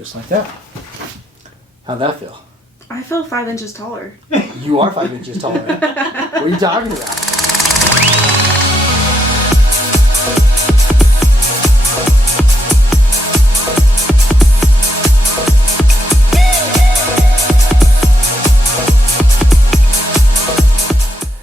Just like that. How'd that feel? I feel 5 inches taller. You are 5 inches taller. What are you talking about?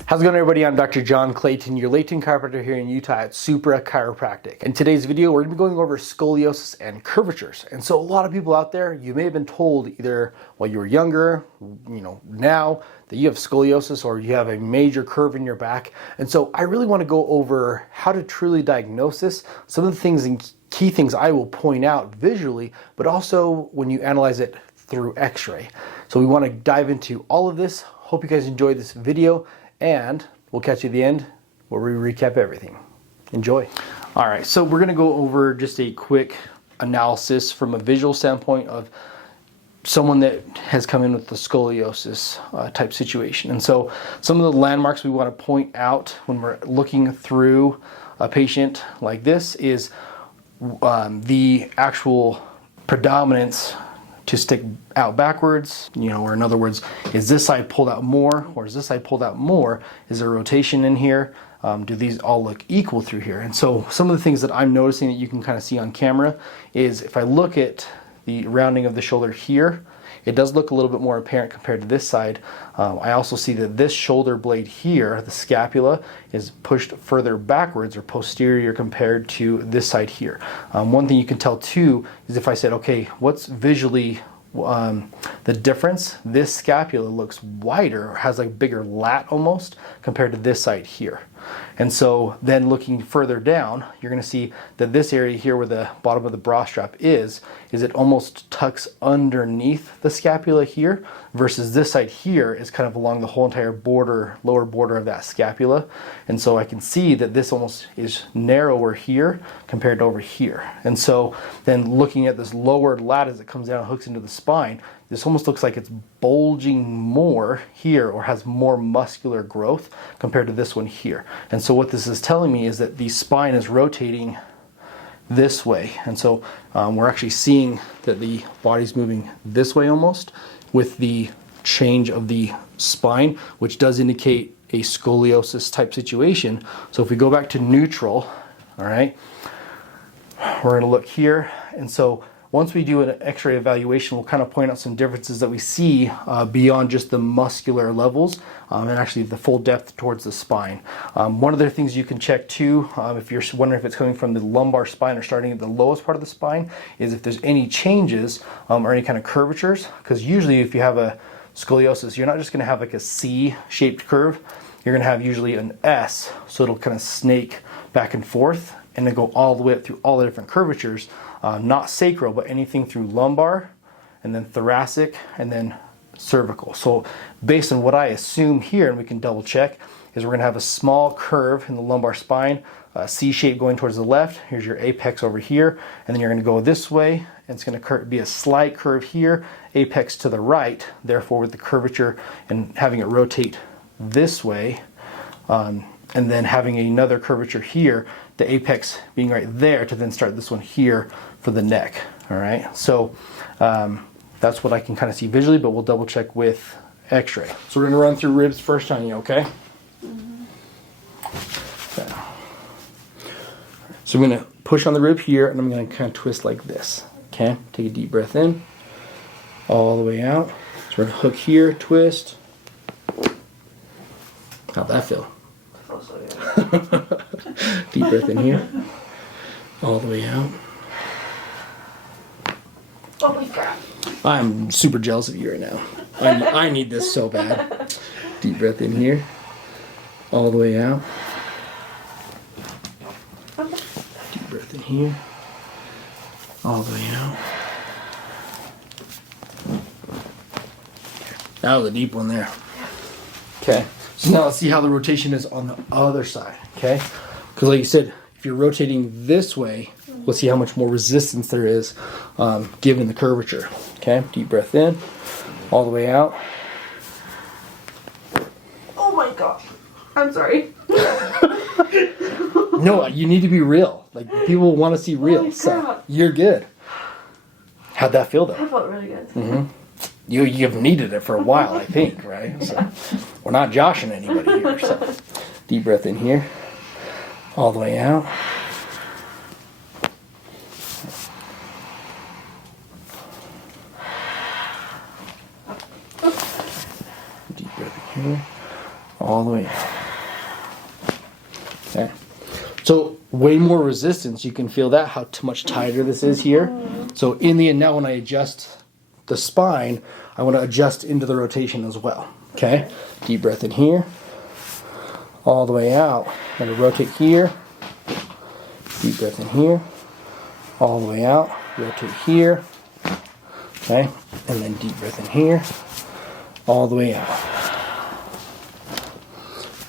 How's it going, everybody? I'm Dr. John Clayton, your Layton chiropractor here in Utah at Supra Chiropractic. In today's video, we're going to be going over scoliosis and curvatures. And so a lot of people out there, you may have been told either while you were younger, now that you have scoliosis or you have a major curve in your back. And so I really want to go over how to truly diagnose this, some of the things and key things I will point out visually, but also when you analyze it through x-ray. So we want to dive into all of this. Hope you guys enjoyed this video. And we'll catch you at the end where we recap everything. Enjoy. All right, so we're gonna go over just a quick analysis from a visual standpoint of someone that has come in with the scoliosis type situation. And so some of the landmarks we wanna point out when we're looking through a patient like this is the actual predominance to stick out backwards, or in other words, is this side pulled out more or is this side pulled out more? Is there rotation in here? Do these all look equal through here? And so some of the things that I'm noticing that you can kind of see on camera is if I look at the rounding of the shoulder here, it does look a little bit more apparent compared to this side. I also see that this shoulder blade here, the scapula, is pushed further backwards or posterior compared to this side here. One thing you can tell too is if I said, okay, what's visually the difference? This scapula looks wider or has like bigger lat almost compared to this side here. And so then looking further down, you're going to see that this area here where the bottom of the bra strap is it almost tucks underneath the scapula here versus this side here is kind of along the whole entire border, lower border of that scapula. And so I can see that this almost is narrower here compared to over here. And so then looking at this lower lat as it comes down and hooks into the spine, this almost looks like it's bulging more here or has more muscular growth compared to this one here. And so what this is telling me is that the spine is rotating this way. And so we're actually seeing that the body's moving this way almost with the change of the spine, which does indicate a scoliosis type situation. So if we go back to neutral, all right, we're going to look here. And so once we do an x-ray evaluation, we'll kind of point out some differences that we see beyond just the muscular levels and actually the full depth towards the spine. One of the things you can check too, if you're wondering if it's coming from the lumbar spine or starting at the lowest part of the spine, is if there's any changes or any kind of curvatures. Because usually if you have a scoliosis, you're not just going to have like a C-shaped curve. You're going to have usually an S, so it'll kind of snake back and forth and then go all the way up through all the different curvatures. Not sacral, but anything through lumbar, and then thoracic, and then cervical. So based on what I assume here, and we can double check, is we're going to have a small curve in the lumbar spine, C shape going towards the left. Here's your apex over here, and then you're going to go this way, and it's going to be a slight curve here, apex to the right, therefore with the curvature and having it rotate this way, and then having another curvature here, the apex being right there to then start this one here for the neck. All right, so that's what I can kind of see visually, but we'll double check with x-ray. So we're going to run through ribs first on you, okay? Mm-hmm. Okay. So I'm going to push on the rib here, and I'm going to kind of twist like this. Okay, take a deep breath in, all the way out. So we're going to hook here, twist. How'd that feel? Deep breath in here, all the way out. Oh my God. I'm super jealous of you right now. I need this so bad. Deep breath in here, all the way out. Deep breath in here, all the way out. That was a deep one there. Okay. So now let's see how the rotation is on the other side, okay? Because like you said, if you're rotating this way, let's see how much more resistance there is given the curvature. Okay, deep breath in, all the way out. Oh my gosh. I'm sorry. No, you need to be real. Like, people want to see real. So you're good. How'd that feel though? That felt really good. Mm-hmm. You've needed it for a while, I think, right? So we're not joshing anybody here. So deep breath in here, all the way out. Deep breath in here, all the way out. Okay. So way more resistance. You can feel that, how much tighter this is here. So in the end, now when I adjust the spine, I want to adjust into the rotation as well. Okay? Deep breath in here, all the way out. Then rotate here. Deep breath in here, all the way out. Rotate here. Okay? And then deep breath in here, all the way out.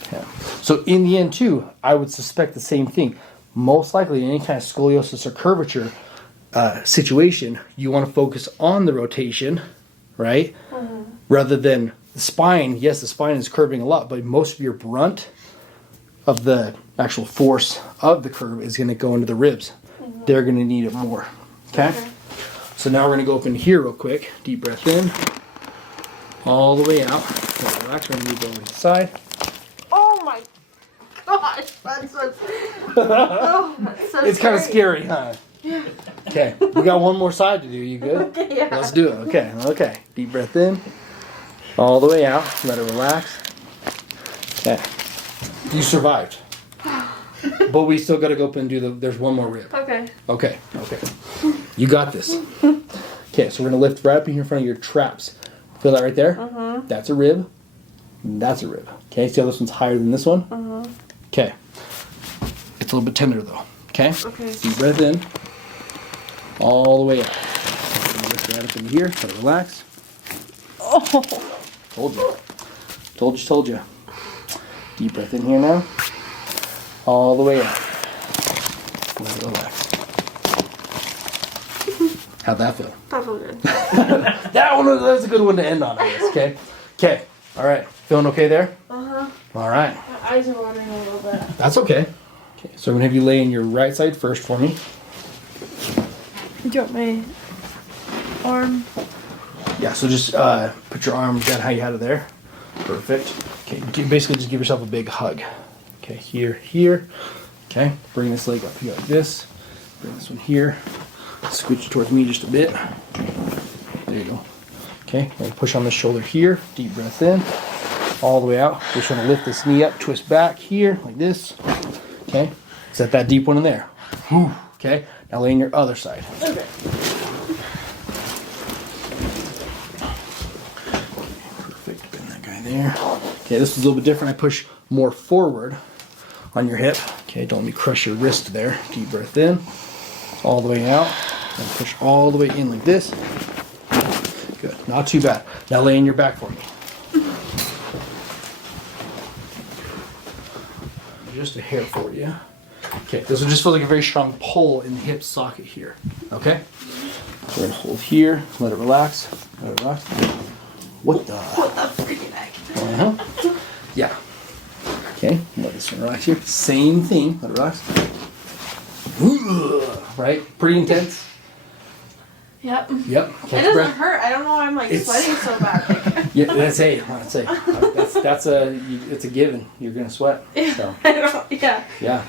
Okay. So in the end too, I would suspect the same thing. Most likely in any kind of scoliosis or curvature situation, you want to focus on the rotation, right? Rather than the spine. Yes, the spine is curving a lot, but most of your brunt of the actual force of the curve is going to go into the ribs. They're going to need it more. Okay? So now we're going to go up in here real quick. Deep breath in, all the way out. Relax. We're going to move over to the side. Oh my gosh, that's so. Oh, that's so. It's kind of scary, huh? Yeah. Okay, we got one more side to do. You good? Okay, yeah. Let's do it. Okay. Deep breath in, all the way out. Let it relax. Okay. You survived. But we still got to go up and do there's one more rib. Okay. You got this. Okay, so we're going to lift right up in here in front of your traps. Feel that right there? That's a rib. That's a rib. Okay, see how this one's higher than this one? Okay. It's a little bit tender though. Okay? Deep breath in. All the way up. Lift right up in here. Let it relax. Oh. Told you. Deep breath in here now. All the way up. Let it relax. How'd that feel? That felt good. That's a good one to end on, I guess. Okay. All right. Feeling okay there? All right. My eyes are watering a little bit. That's okay. Okay. So I'm gonna have you lay in your right side first for me. Do you want my arm? Yeah. So just put your arm down how you had it there. Perfect. Okay. Basically, just give yourself a big hug. Okay. Here. Okay. Bring this leg up here like this. Bring this one here. Scooch it towards me just a bit. There you go. Okay, and push on the shoulder here. Deep breath in. All the way out. Just want to lift this knee up, twist back here, like this. Okay, set that deep one in there. Whew. Okay, now lay on your other side. Okay. Perfect, bend that guy there. Okay, this is a little bit different. I push more forward on your hip. Okay, don't let me crush your wrist there. Deep breath in. All the way out, and push all the way in like this. Good, not too bad. Now lay on your back for me. Just a hair for you. Okay, this will just feel like a very strong pull in the hip socket here. Okay? So we're gonna hold here, let it relax. What the freaking heck? Yeah. Okay, let this one relax here. Same thing, let it relax. Right? Pretty intense. Yep. Catch It your doesn't breath. hurt. I don't know why I'm sweating so bad. Yeah, that's a given. You're gonna sweat. So yeah,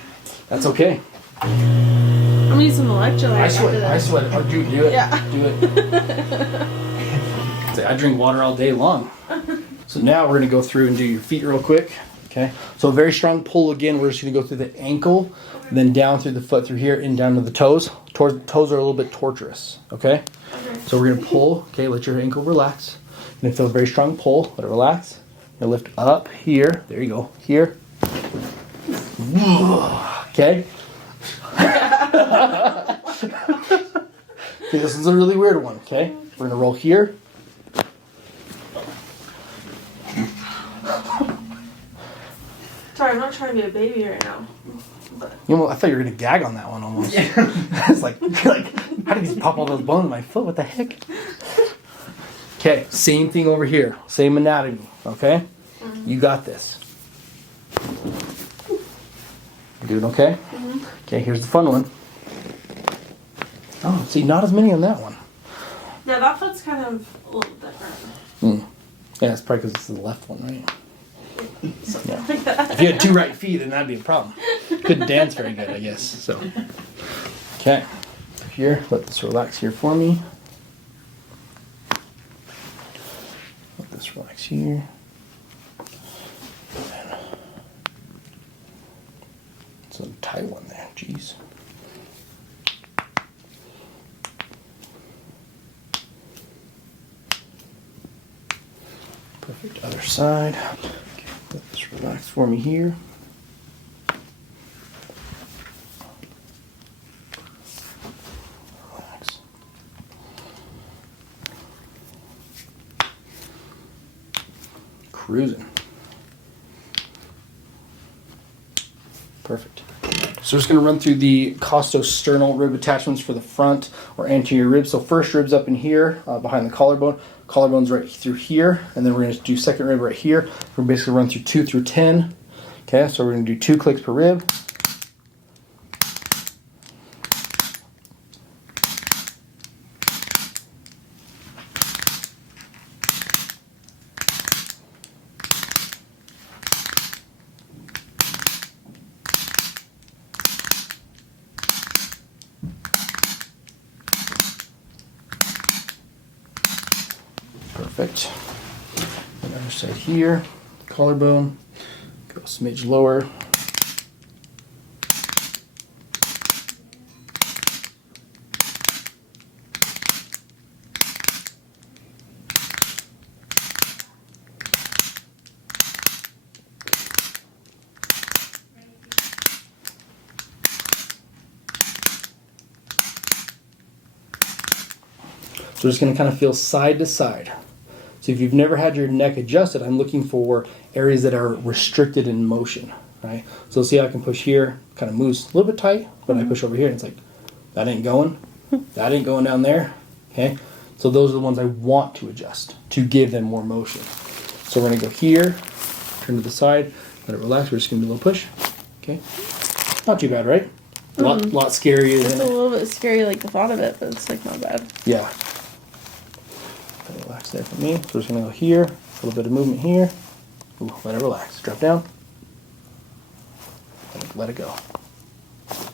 that's okay. I'm gonna need some electrolytes. I sweat. Oh, do it. Yeah. Do it. I drink water all day long. So now we're gonna go through and do your feet real quick. Okay. So a very strong pull again. We're just gonna go through the ankle, then down through the foot, through here, and down to the toes. Toes are a little bit tortuous. Okay. So we're gonna pull. Okay. Let your ankle relax. And feel a very strong pull. Let it relax. Now lift up here. There you go. Here. Okay. Okay, this is a really weird one. Okay. We're gonna roll here. Sorry, I'm not trying to be a baby right now. But You know, I thought you were gonna gag on that one almost. It's like, how did he pop all those bones in my foot? What the heck? Okay, same thing over here. Same anatomy. Okay, you got this. You doing okay? Okay, here's the fun one. Oh, see, not as many on that one. Yeah, that foot's kind of a little different. Yeah, it's probably because it's the left one, right? Something like that. If you had 2 right feet, then that'd be a problem. Couldn't dance very good, I guess. So, okay, here, let this relax here for me. Let this relax here. It's a tight one there. Jeez. Perfect. Other side. Okay, let this relax for me here. Relax. Cruising. Perfect. So we're just going to run through the costosternal rib attachments for the front or anterior ribs. So first rib's up in here behind the collarbone. Collarbone's right through here, and then we're going to do second rib right here. We're basically run through 2 through 10. Okay, so we're going to do 2 clicks per rib. Perfect. And other side here, collarbone, go a smidge lower. So we're just going to kind of feel side to side. So if you've never had your neck adjusted, I'm looking for areas that are restricted in motion, right? So see how I can push here, kind of moves a little bit tight, but I push over here and it's like, that ain't going. That ain't going down there, okay? So those are the ones I want to adjust to give them more motion. So we're going to go here, turn to the side, let it relax. We're just going to do a little push, okay? Not too bad, right? A lot scarier It's than a little bit scary, like the thought of it, but it's like not bad. Yeah. Relax there for me. So we're just going to go here, a little bit of movement here. Ooh, let it relax. Drop down. Let it go.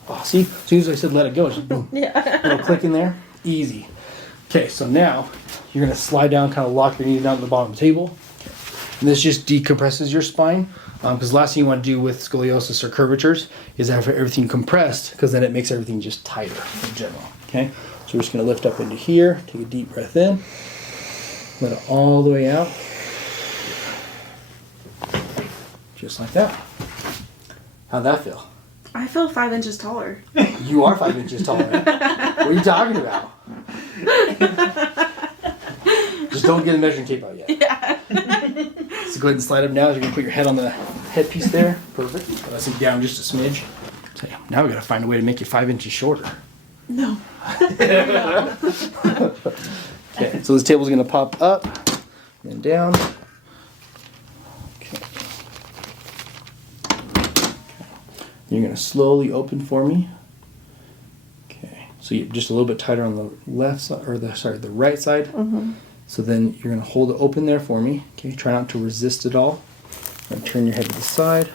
Oh, see? As soon as I said let it go, it's just boom. Yeah. Little click in there. Easy. Okay, so now you're going to slide down, kind of lock your knees down to the bottom of the table. And this just decompresses your spine. Because the last thing you want to do with scoliosis or curvatures is have everything compressed, because then it makes everything just tighter in general. Okay? So we're just going to lift up into here. Take a deep breath in. Let it all the way out. Just like that. How'd that feel? I feel 5 inches taller. You are 5 inches taller. What are you talking about? Just don't get a measuring tape out yet. Yeah. So go ahead and slide up now. You're going to put your head on the headpiece there. Perfect. Let's sit down just a smidge. So now we got to find a way to make you 5 inches shorter. No. Okay, so this table's going to pop up and down. Okay. You're going to slowly open for me. Okay, so you're just a little bit tighter on the left side, or the right side. Mm-hmm. So then you're going to hold it open there for me. Okay, try not to resist at all. And turn your head to the side.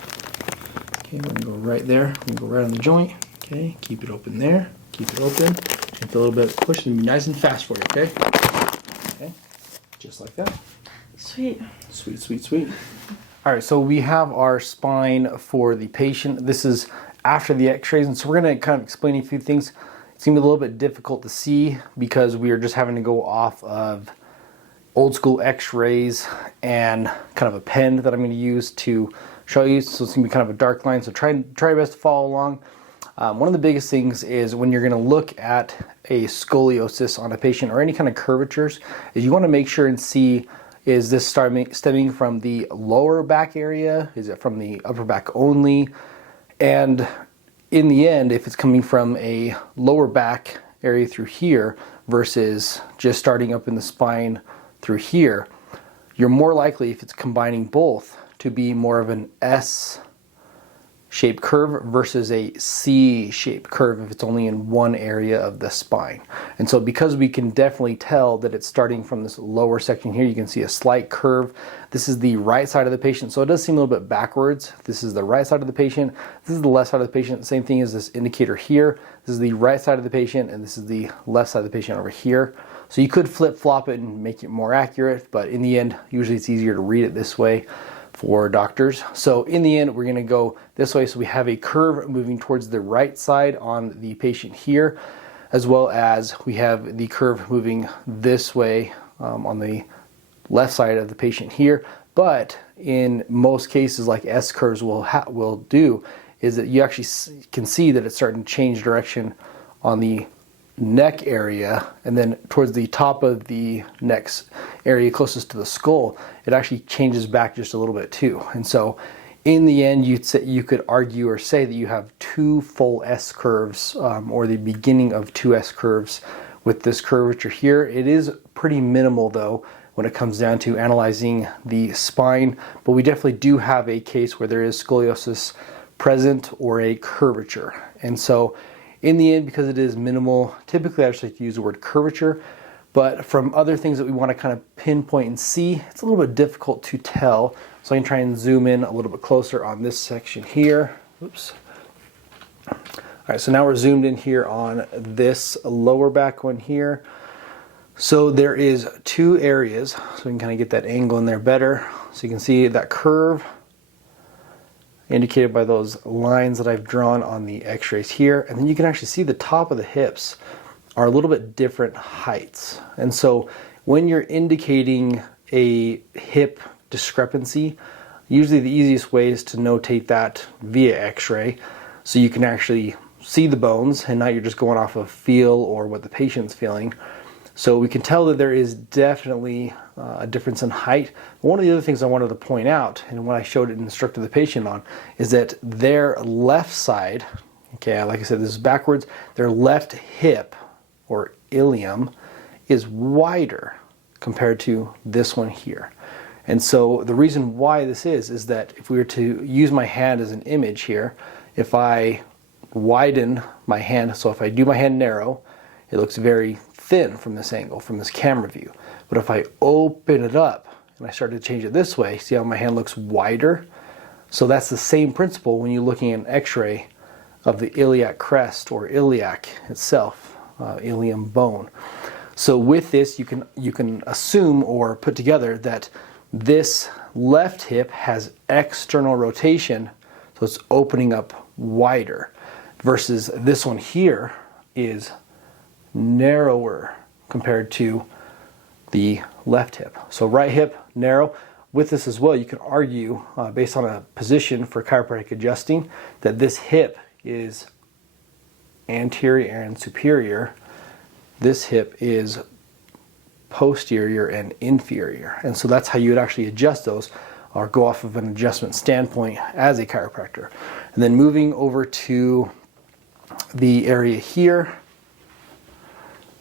Okay, we're going to go right there. We're going to go right on the joint. Okay, keep it open there. Keep it open. And feel a little bit of push and be nice and fast for you, okay? Okay, just like that. Sweet. Sweet, sweet, sweet. All right, so we have our spine for the patient. This is after the x-rays, and so we're going to kind of explain a few things. It's going to be a little bit difficult to see because we are just having to go off of old school x-rays and kind of a pen that I'm going to use to show you. So it's going to be kind of a dark line, so try your best to follow along. One of the biggest things is when you're going to look at a scoliosis on a patient or any kind of curvatures is you want to make sure and see, is this stemming from the lower back area? Is it from the upper back only? And in the end, if it's coming from a lower back area through here versus just starting up in the spine through here, you're more likely, if it's combining both, to be more of an S shaped curve versus a C-shaped curve if it's only in one area of the spine. And so because we can definitely tell that it's starting from this lower section here, you can see a slight curve. This is the right side of the patient, so it does seem a little bit backwards. This is the right side of the patient. This is the left side of the patient. Same thing as this indicator here. This is the right side of the patient, and this is the left side of the patient over here. So you could flip-flop it and make it more accurate, but in the end, usually it's easier to read it this way for doctors. So in the end, we're going to go this way. So we have a curve moving towards the right side on the patient here, as well as we have the curve moving this way on the left side of the patient here. But in most cases, like S curves will do, is that you actually can see that it's starting to change direction on the neck area, and then towards the top of the next area closest to the skull, it actually changes back just a little bit too. And so in the end, you could argue or say that you have two full S curves, or the beginning of two S curves with this curvature here. It is pretty minimal though when it comes down to analyzing the spine, but we definitely do have a case where there is scoliosis present or a curvature. And so in the end, because it is minimal, typically I actually like to use the word curvature, but from other things that we want to kind of pinpoint and see, it's a little bit difficult to tell. So I can try and zoom in a little bit closer on this section here. Oops. All right, so now we're zoomed in here on this lower back one here. So there is two areas, so we can kind of get that angle in there better. So you can see that curve indicated by those lines that I've drawn on the x-rays here. And then you can actually see the top of the hips are a little bit different heights. And so when you're indicating a hip discrepancy, usually the easiest way is to notate that via x-ray, so you can actually see the bones and not you're just going off of feel or what the patient's feeling. So we can tell that there is definitely a difference in height. One of the other things I wanted to point out, and what I showed and instructed the patient on, is that their left side, okay, like I said, this is backwards, their left hip or ilium is wider compared to this one here. And so the reason why this is that if we were to use my hand as an image here, if I widen my hand, so if I do my hand narrow, it looks very thin from this angle, from this camera view. But if I open it up and I start to change it this way, see how my hand looks wider? So that's the same principle when you're looking at an x-ray of the iliac crest or iliac itself, ilium bone. So with this, you can assume or put together that this left hip has external rotation, so it's opening up wider, versus this one here is narrower compared to the left hip. So right hip narrow. With this as well, you can argue based on a position for chiropractic adjusting that this hip is anterior and superior. This hip is posterior and inferior. And so that's how you would actually adjust those or go off of an adjustment standpoint as a chiropractor. And then moving over to the area here,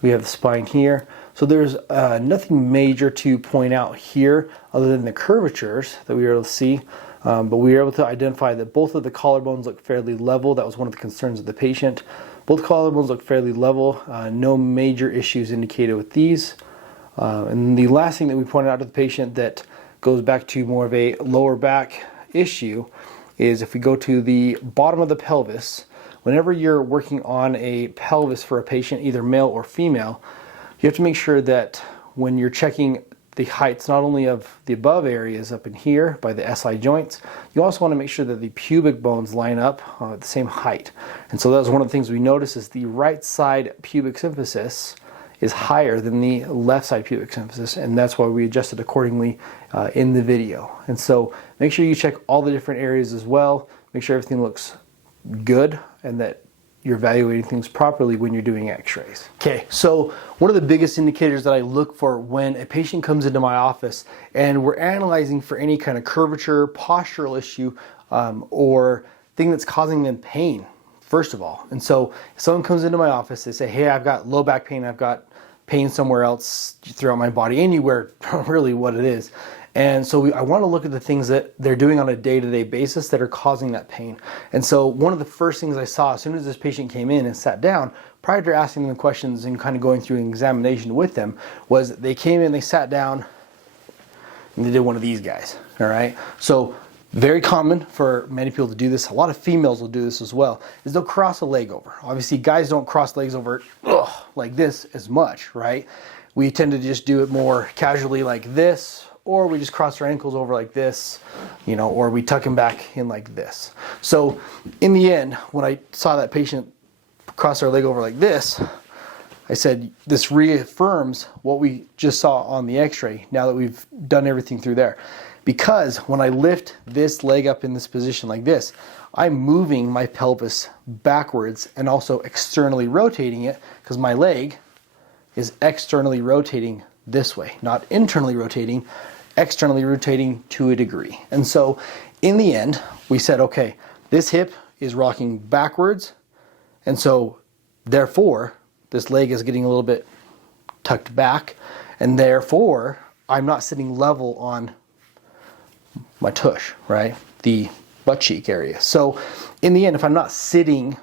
we have the spine here. So there's nothing major to point out here other than the curvatures that we were able to see. But we were able to identify that both of the collarbones look fairly level. That was one of the concerns of the patient. Both collarbones look fairly level. No major issues indicated with these. And the last thing that we pointed out to the patient that goes back to more of a lower back issue is if we go to the bottom of the pelvis, whenever you're working on a pelvis for a patient, either male or female, you have to make sure that when you're checking the heights, not only of the above areas up in here by the SI joints, you also want to make sure that the pubic bones line up at the same height. And so that was one of the things we noticed is the right side pubic symphysis is higher than the left side pubic symphysis, and that's why we adjusted accordingly in the video. And so make sure you check all the different areas as well, make sure everything looks good and that you're evaluating things properly when you're doing x-rays. Okay, so one of the biggest indicators that I look for when a patient comes into my office and we're analyzing for any kind of curvature, postural issue, or thing that's causing them pain, first of all. And so if someone comes into my office, they say, hey, I've got low back pain, I've got pain somewhere else throughout my body, anywhere, really what it is. And so I want to look at the things that they're doing on a day-to-day basis that are causing that pain. And so one of the first things I saw as soon as this patient came in and sat down, prior to asking them questions and kind of going through an examination with them, was they came in, they sat down, and they did one of these guys, all right? So very common for many people to do this. A lot of females will do this as well, is they'll cross a leg over. Obviously, guys don't cross legs over like this as much, right? We tend to just do it more casually like this, or we just cross our ankles over like this, you know, or we tuck them back in like this. So in the end, when I saw that patient cross their leg over like this, I said, this reaffirms what we just saw on the x-ray now that we've done everything through there. Because when I lift this leg up in this position like this, I'm moving my pelvis backwards and also externally rotating it, because my leg is externally rotating this way, not internally rotating, externally rotating to a degree. And so in the end, we said, okay, this hip is rocking backwards, and so therefore this leg is getting a little bit tucked back, and therefore I'm not sitting level on my tush, right? The butt cheek area. So in the end, if I'm not sitting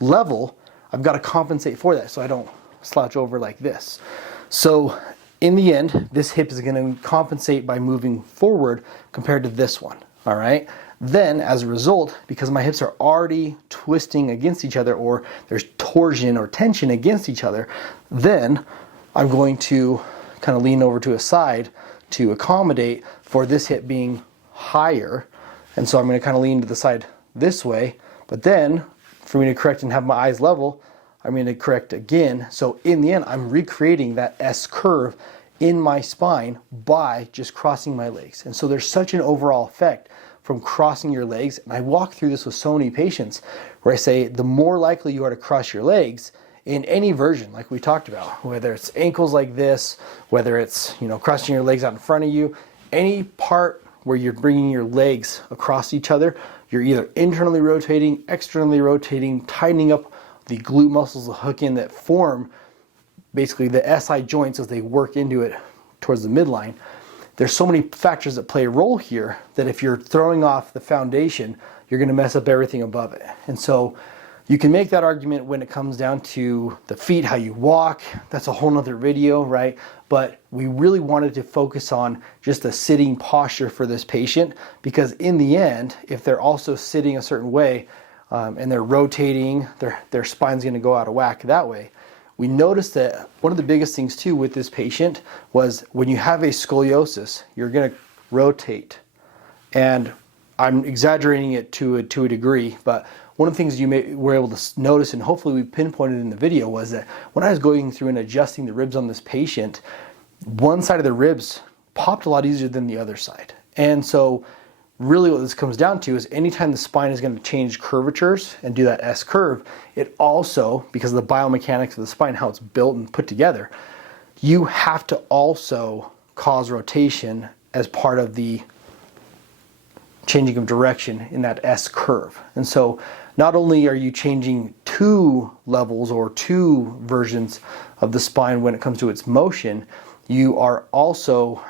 level, I've got to compensate for that so I don't slouch over like this. So in the end, this hip is going to compensate by moving forward compared to this one, all right? Then as a result, because my hips are already twisting against each other, or there's torsion or tension against each other, then I'm going to kind of lean over to a side to accommodate for this hip being higher. And so I'm going to kind of lean to the side this way, but then for me to correct and have my eyes level, I'm going to correct again. So in the end, I'm recreating that S curve in my spine by just crossing my legs. And so there's such an overall effect from crossing your legs. And I walk through this with so many patients where I say the more likely you are to cross your legs in any version, like we talked about, whether it's ankles like this, whether it's, you know, crossing your legs out in front of you, any part where you're bringing your legs across each other, you're either internally rotating, externally rotating, tightening up the glute muscles, the hook in that form basically the SI joints as they work into it towards the midline. There's so many factors that play a role here that if you're throwing off the foundation, you're going to mess up everything above it. And so you can make that argument when it comes down to the feet, how you walk. That's a whole nother video, right? But we really wanted to focus on just a sitting posture for this patient, because in the end, if they're also sitting a certain way and they're rotating, their spine's going to go out of whack that way. We noticed that one of the biggest things too with this patient was when you have a scoliosis, you're going to rotate. And I'm exaggerating it to a degree, but one of the things you were able to notice, and hopefully we pinpointed in the video, was that when I was going through and adjusting the ribs on this patient, one side of the ribs popped a lot easier than the other side. And so really what this comes down to is anytime the spine is going to change curvatures and do that S curve, it also, because of the biomechanics of the spine, how it's built and put together, you have to also cause rotation as part of the changing of direction in that S curve. And so not only are you changing two levels or two versions of the spine when it comes to its motion, you are also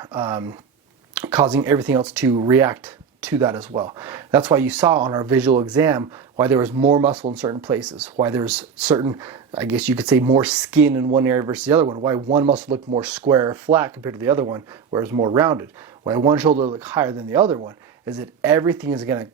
causing everything else to react to that as well. That's why you saw on our visual exam why there was more muscle in certain places, why there's certain, I guess you could say, more skin in one area versus the other one, why one muscle looked more square or flat compared to the other one, whereas more rounded, why one shoulder looked higher than the other one, is that everything is going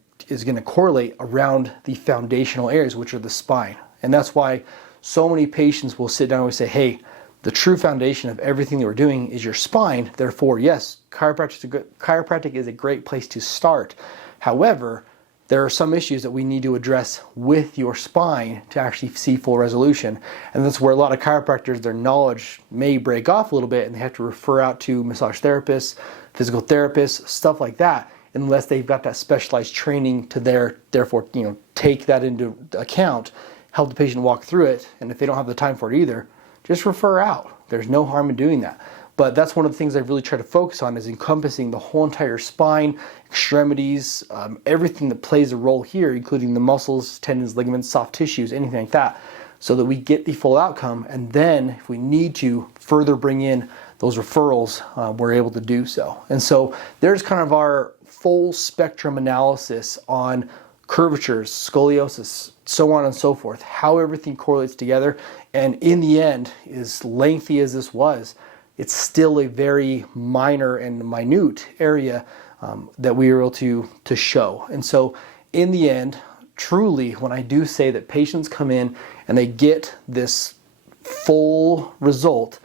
to correlate around the foundational areas, which are the spine. And that's why so many patients will sit down and say, hey, the true foundation of everything that we're doing is your spine. Therefore, yes, chiropractic is a great place to start. However, there are some issues that we need to address with your spine to actually see full resolution. And that's where a lot of chiropractors, their knowledge may break off a little bit and they have to refer out to massage therapists, physical therapists, stuff like that, unless they've got that specialized training to therefore, take that into account, help the patient walk through it. And if they don't have the time for it either, just refer out. There's no harm in doing that. But that's one of the things I really try to focus on, is encompassing the whole entire spine, extremities, everything that plays a role here, including the muscles, tendons, ligaments, soft tissues, anything like that. so that we get the full outcome. And then if we need to further bring in those referrals, we're able to do so. And so there's kind of our full spectrum analysis on curvatures, scoliosis, so on and so forth, how everything correlates together. And in the end, as lengthy as this was, it's still a very minor and minute area that we were able to show. And so in the end, truly, when I do say that patients come in and they get this full result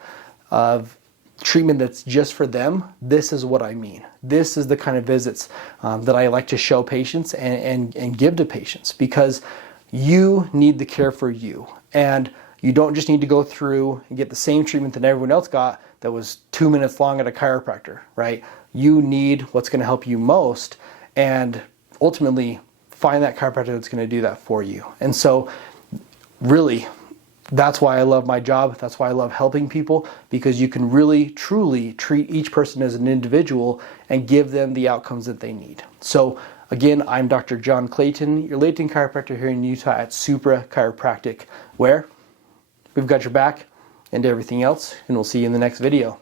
of treatment that's just for them, this is what I mean. This is the kind of visits that I like to show patients and give to patients, because you need the care for you. And you don't just need to go through and get the same treatment that everyone else got that was 2 minutes long at a chiropractor, right? You need what's going to help you most, and ultimately find that chiropractor that's going to do that for you. And so really, that's why I love my job. That's why I love helping people, because you can really, truly treat each person as an individual and give them the outcomes that they need. So again, I'm Dr. John Clayton, your Layton chiropractor here in Utah at Supra Chiropractic, where we've got your back and everything else, and we'll see you in the next video.